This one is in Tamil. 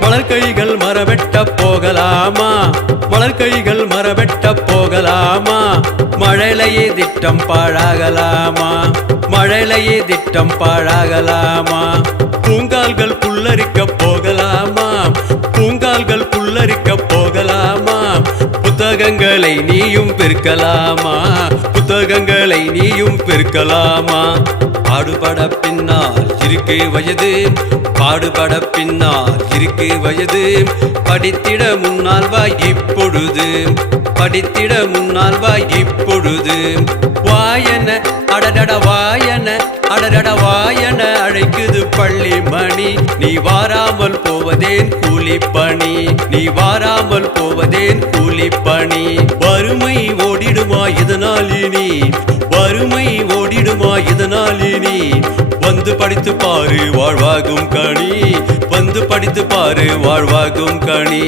மலர் கைகள் மரவெட்ட போகலாமா? மலர் கைகள் மரவெட்ட போகலாமா? மழலையே திட்டம் பாழாகலாமா? மழலையே திட்டம் பாழாகலாமா? பூங்கால்கள் புல்லரிக்க போகலாமா? பூங்கால்கள் புல்லரிக்க போகலாமா? புத்தகங்களை நீயும் பிற்கலாமா? புத்தகங்களை நீயும் பிற்கலாமா? பாடுபட பின்னால் இருக்கு வயது, பாடுபட பின்னால் இருக்கு வயது. படித்திட முன்னால் வா இப்பொழுது, படித்திட முன்னால் வா இப்பொழுது. வாயன அடடட வாயன அடடட வாயன அழைக்குது பள்ளி மணி. நீ வாராமல் போவதேன் கூலிப்பணி, நீ வாராமல் போவதேன் கூலிப்பணி. வறுமை ஓடிடுமா இதனால் இனி, வறுமை ஓடிடுமா இதனால் இனி. வந்து படித்து பாரு வாழ்வாகும் கனி, வந்து படித்து பாரு வாழ்வாகும் கனி.